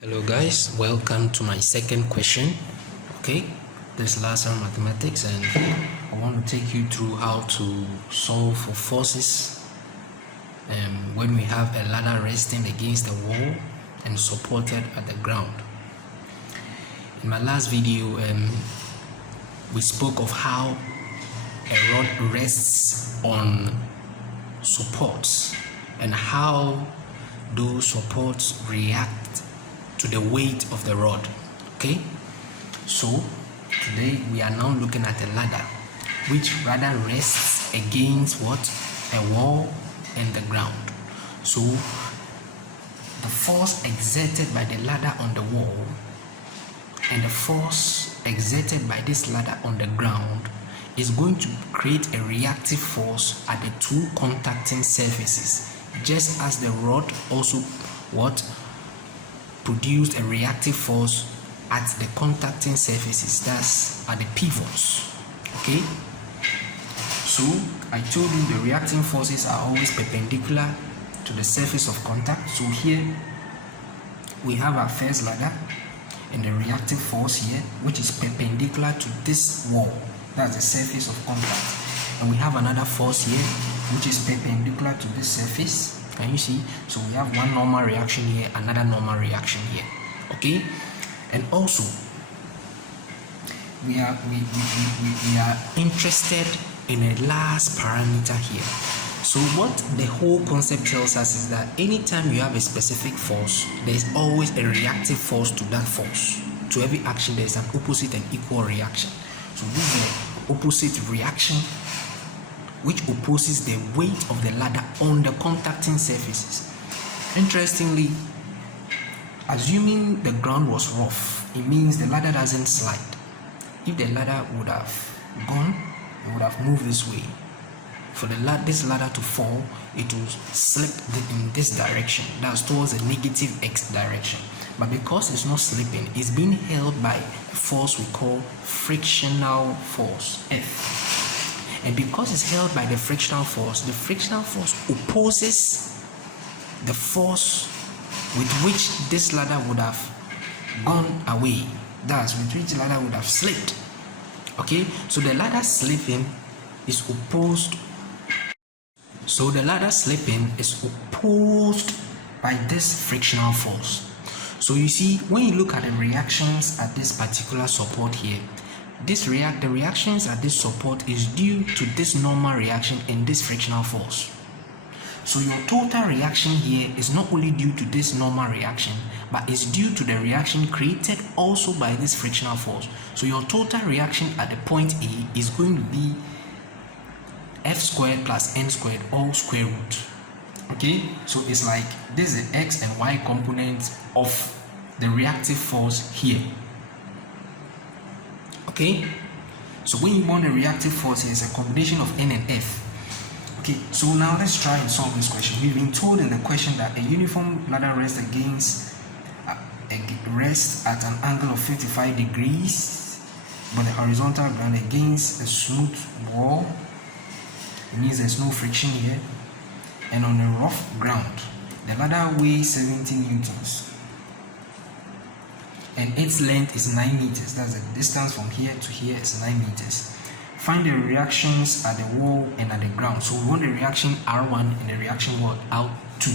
Hello guys, welcome to my second question. Okay, this last one mathematics, and I want to take you through how to solve for forces when we have a ladder resting against the wall and supported at the ground. In my last video, we spoke of how a rod rests on supports and how those supports react to the weight of the rod. Okay, so today we are now looking at a ladder which rather rests against what? A wall and the ground. So the force exerted by the ladder on the wall and the force exerted by this ladder on the ground is going to create a reactive force at the two contacting surfaces, just as the rod also produced a reactive force at the contacting surfaces, that's at the pivots. Okay, so I told you the reacting forces are always perpendicular to the surface of contact. So here we have our first ladder and the reactive force here, which is perpendicular to this wall, that's the surface of contact, and we have another force here which is perpendicular to this surface. Can you see? So we have one normal reaction here, another normal reaction here. Okay, and also we are interested in a last parameter here. So what the whole concept tells us is that anytime you have a specific force, there is always a reactive force to that force. To every action there is an opposite and equal reaction. So this is the opposite reaction which opposes the weight of the ladder on the contacting surfaces. Interestingly, assuming the ground was rough, it means the ladder doesn't slide. If the ladder would have gone, it would have moved this way. For this ladder to fall, it will slip in this direction, that's towards the negative x direction. But because it's not slipping, it's being held by a force we call frictional force, F. And because it's held by the frictional force opposes the force with which this ladder would have gone away. That's with which the ladder would have slipped. Okay, so the ladder slipping is opposed. So the ladder slipping is opposed by this frictional force. So you see, when you look at the reactions at this particular support here, the reactions at this support is due to this normal reaction and this frictional force. So your total reaction here is not only due to this normal reaction, but is due to the reaction created also by this frictional force. So your total reaction at the point A is going to be F squared plus N squared, all square root. Okay, so it's like this is the X and Y component of the reactive force here. Okay, so when you want a reactive force here, it's a combination of N and F. Okay, so now let's try and solve this question. We've been told in the question that a uniform ladder rests at an angle of 55 degrees, but the horizontal ground against a smooth wall. It means there's no friction here, and on a rough ground. The ladder weighs 70 newtons. And its length is 9 meters. That's the distance from here to here is 9 meters. Find the reactions at the wall and at the ground. So we want the reaction R1 and the reaction R2.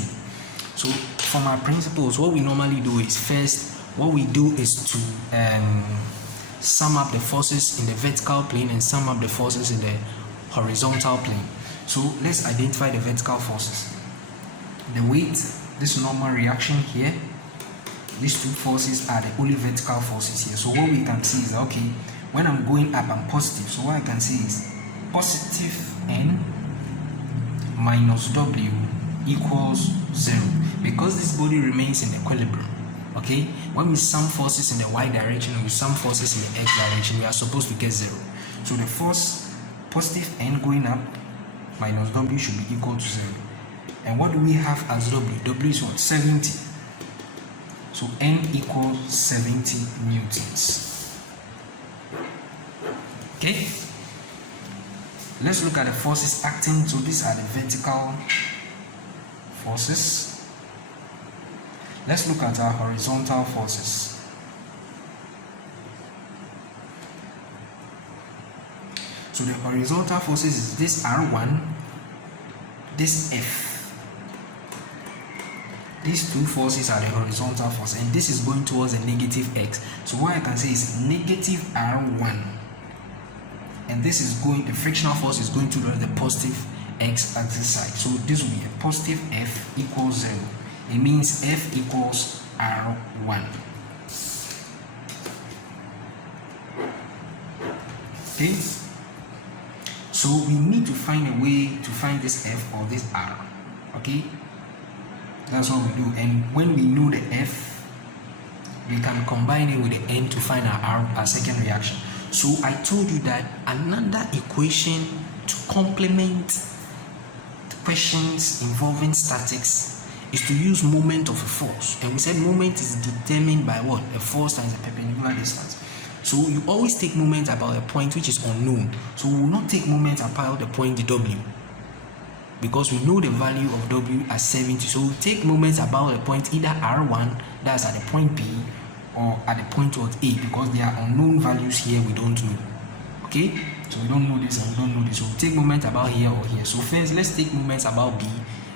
So from our principles, what we normally do is first, what we do is to sum up the forces in the vertical plane and sum up the forces in the horizontal plane. So let's identify the vertical forces. The weight, this normal reaction here, these two forces are the only vertical forces here. So what we can see is that, okay, when I'm going up, I'm positive. So what I can see is positive N minus W equals 0. Because this body remains in equilibrium. Okay, when we sum forces in the Y direction and we sum forces in the X direction, we are supposed to get 0. So the force positive N going up minus W should be equal to 0. And what do we have as W? W is what? 70. So N equals 70 newtons. Okay, let's look at the forces acting. So these are the vertical forces. Let's look at our horizontal forces. So the horizontal forces is this R1, this F. These two forces are the horizontal force, and this is going towards a negative X. So what I can say is negative R1, and this is going, the frictional force is going towards the positive X axis side. So this will be a positive F equals 0. It means F equals R1. Okay, so we need to find a way to find this F or this R. Okay, that's what we do. And when we know the F, we can combine it with the N to find our R, our second reaction. So I told you that another equation to complement the questions involving statics is to use moment of a force. And we said moment is determined by what? A force times a perpendicular distance. So you always take moment about a point which is unknown. So we will not take moment about the point W, because we know the value of W as 70. So we'll take moments about a point either R1, that's at the point B, or at the point A, because there are unknown values here we don't know. Okay, so we don't know this and we don't know this. So we'll take moments about here or here. So first, let's take moments about B,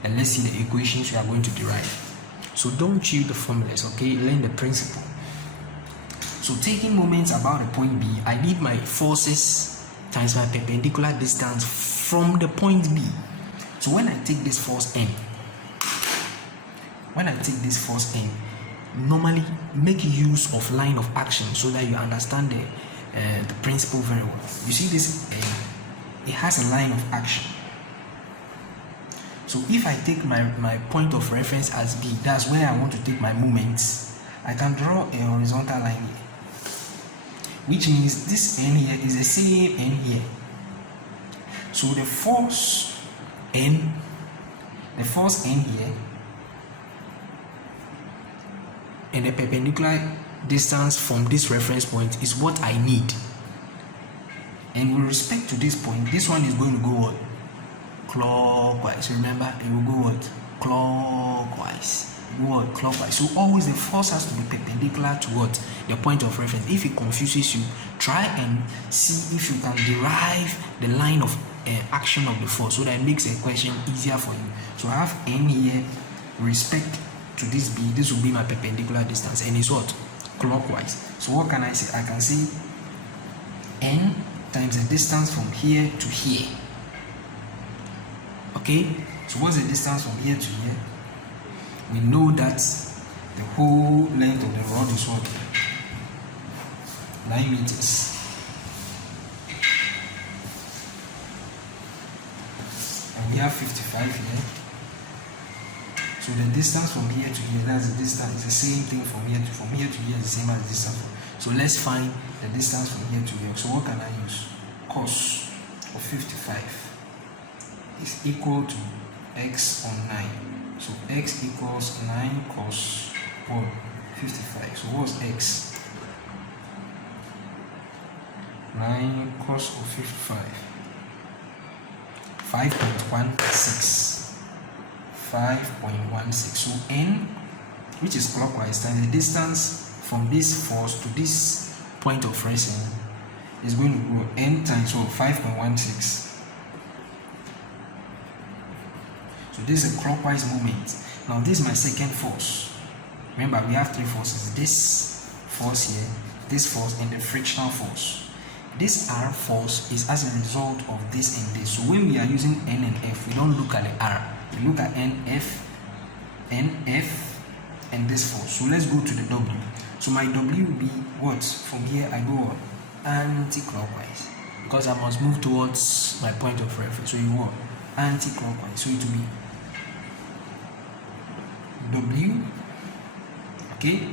and let's see the equations we are going to derive. So don't chew the formulas, okay? Learn the principle. So taking moments about the point B, I need my forces times my perpendicular distance from the point B. So when I take this force N, normally make use of line of action so that you understand the principle very well. You see this N, it has a line of action. So if I take my point of reference as B, that's where I want to take my moments, I can draw a horizontal line here, which means this N here is the same N here. So the force N here and the perpendicular distance from this reference point is what I need. And with respect to this point, this one is going to go what? Clockwise. Remember, it will go what? Clockwise. Clockwise. So always the force has to be perpendicular to what? The point of reference. If it confuses you, try and see if you can derive the line of action of the force, so that it makes the equation easier for you. So I have N here with respect to this B. This will be my perpendicular distance, and it's what? Clockwise. So what can I say? I can say N times the distance from here to here. Okay, so what's the distance from here to here? We know that the whole length of the rod is what? 9 meters. And we have 55 here. So the distance from here to here, that's the distance, it's the same thing from here to here is the same as the distance. So let's find the distance from here to here. So what can I use? Cos of 55 is equal to x on 9. So x equals 9 cos 55. So what's x? 9 cos of 55. 5.16. 5.16. So n, which is clockwise, times the distance from this force to this point of reference is going to go n times 5.16. So this is a clockwise movement. Now this is my second force. Remember, we have three forces. This force here, this force, and the frictional force. This R force is as a result of this and this. So when we are using N and F, we don't look at the R. We look at NF, and this force. So let's go to the W. So my W will be what? From here I go anti-clockwise, because I must move towards my point of reference. So you want anti-clockwise. So it will be W, okay,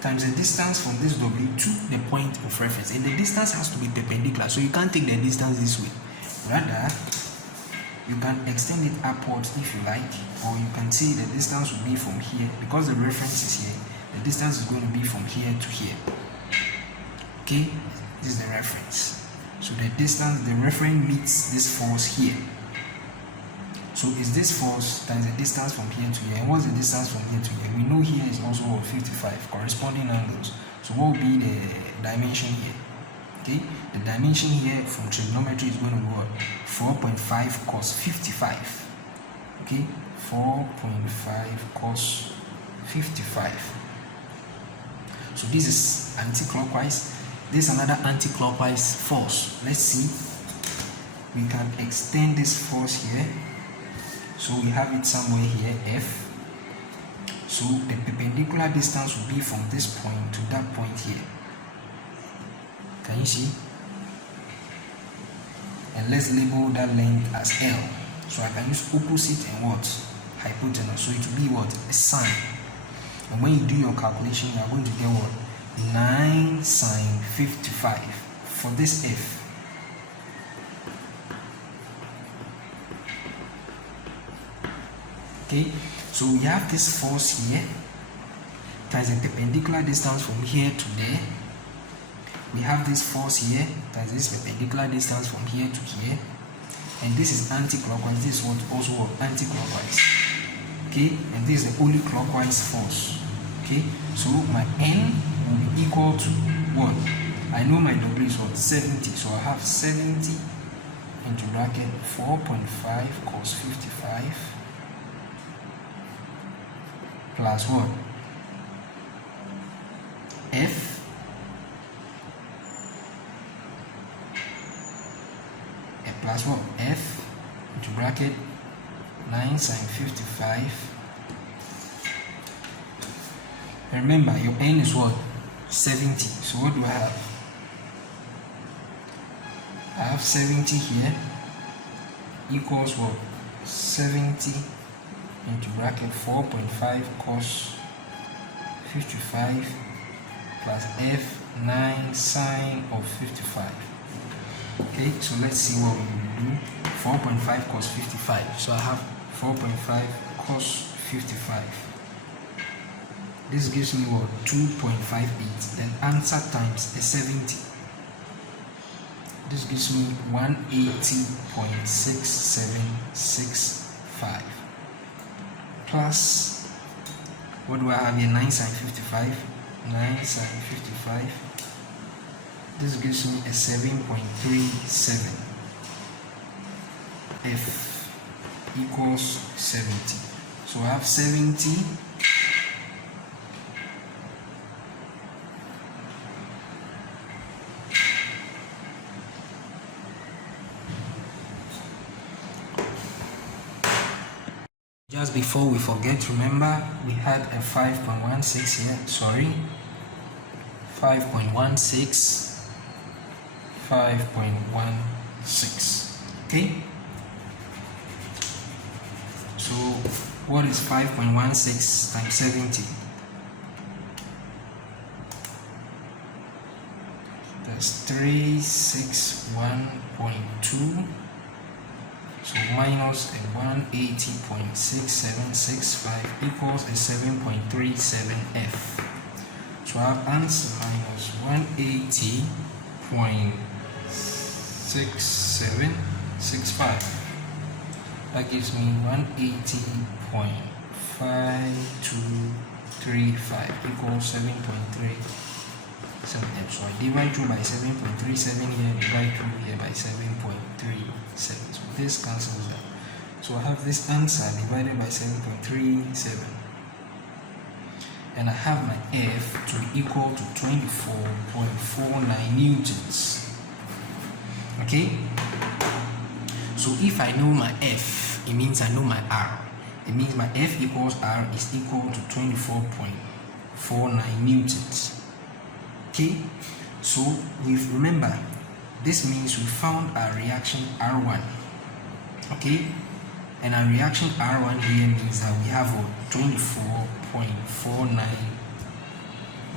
times the distance from this W to the point of reference. And the distance has to be perpendicular, so you can't take the distance this way. Rather, you can extend it upwards if you like, or you can say the distance will be from here, because the reference is here, the distance is going to be from here to here. Okay, this is the reference. So the distance, the reference meets this force here. So is this force times the distance from here to here. And what's the distance from here to here? We know here is also 55 corresponding angles. So what will be the dimension here? Okay, the dimension here from trigonometry is going to be what? 4.5 cos 55. Okay, 4.5 cos 55. So this is anti-clockwise. This is another anti-clockwise force. Let's see. We can extend this force here. So we have it somewhere here, F. So the perpendicular distance will be from this point to that point here. Can you see? And let's label that length as L. So I can use opposite and what? Hypotenuse. So it will be what? A sine. And when you do your calculation, you are going to get what? 9 sine 55 for this F. Okay, so we have this force here times the perpendicular distance from here to there. We have this force here times this perpendicular distance from here to here. And this is anti-clockwise. This is what also anti-clockwise. Okay, and this is the only clockwise force. Okay, so my N will be equal to what? I know my W is what? 70. So I have 70 into bracket 4.5 cos 55 plus what? F plus what? F into bracket 9 sine 55. And remember, your N is what? 70. So what do I have? I have 70 here equals what? 70 into bracket 4.5 cos 55 plus F 9 sine of 55. Okay, so let's see what we will do. 4.5 cos 55. So I have 4.5 cos 55. This gives me what? 2.58. Then answer times a 70. This gives me 180.6765 plus, what do I have here? 9 sine 55. 9 sine 55. This gives me a 7.37. F equals 70. So I have 70 Just before we forget, remember we had a 5.16 here, sorry, 5.16, 5.16, okay? So what is 5.16 times 70? That's 361.2. So minus a 180.6765 equals a 7.37F. So I have answer minus 180.6765. That gives me 180.5235 equals 7.37F. So I divide through by 7.37 here, divide through here by 7.37. So this cancels out. So I have this answer divided by 7.37. And I have my F to be equal to 24.49 newtons. Okay? So if I know my F, it means I know my R. It means my F equals R is equal to 24.49 newtons. Okay? So remember, this means we found our reaction R1. Okay? And our reaction R1 here means that we have 24.49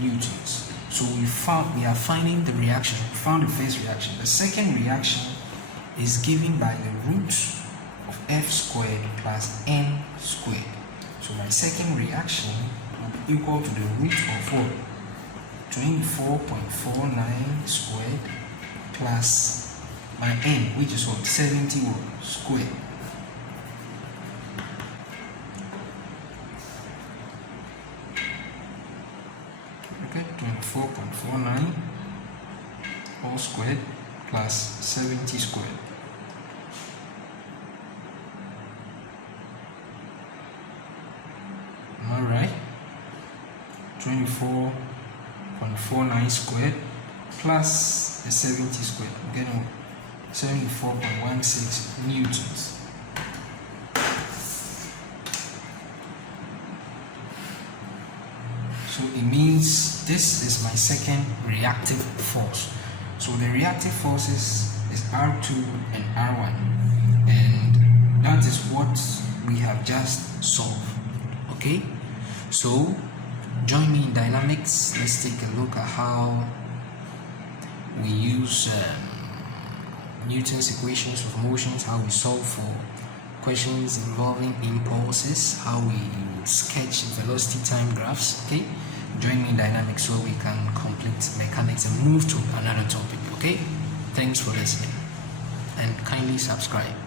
newtons. So we are finding the reaction. We found the first reaction. The second reaction is given by the root of F squared plus N squared. So my second reaction will be equal to the root of what? 24.49 squared plus my N, which is what? 70 squared. 24.49 all squared plus 70 squared. Alright, 24.49 squared plus the 70 squared, we're getting 74.16 newtons. So it means this is my second reactive force. So the reactive forces is R2 and R1, and that is what we have just solved. Okay, so join me in dynamics. Let's take a look at how we use Newton's equations of motions, how we solve for questions involving impulses, how we sketch velocity time graphs. Okay, join me in dynamics so we can complete mechanics and move to another topic. Okay, thanks for listening and kindly subscribe.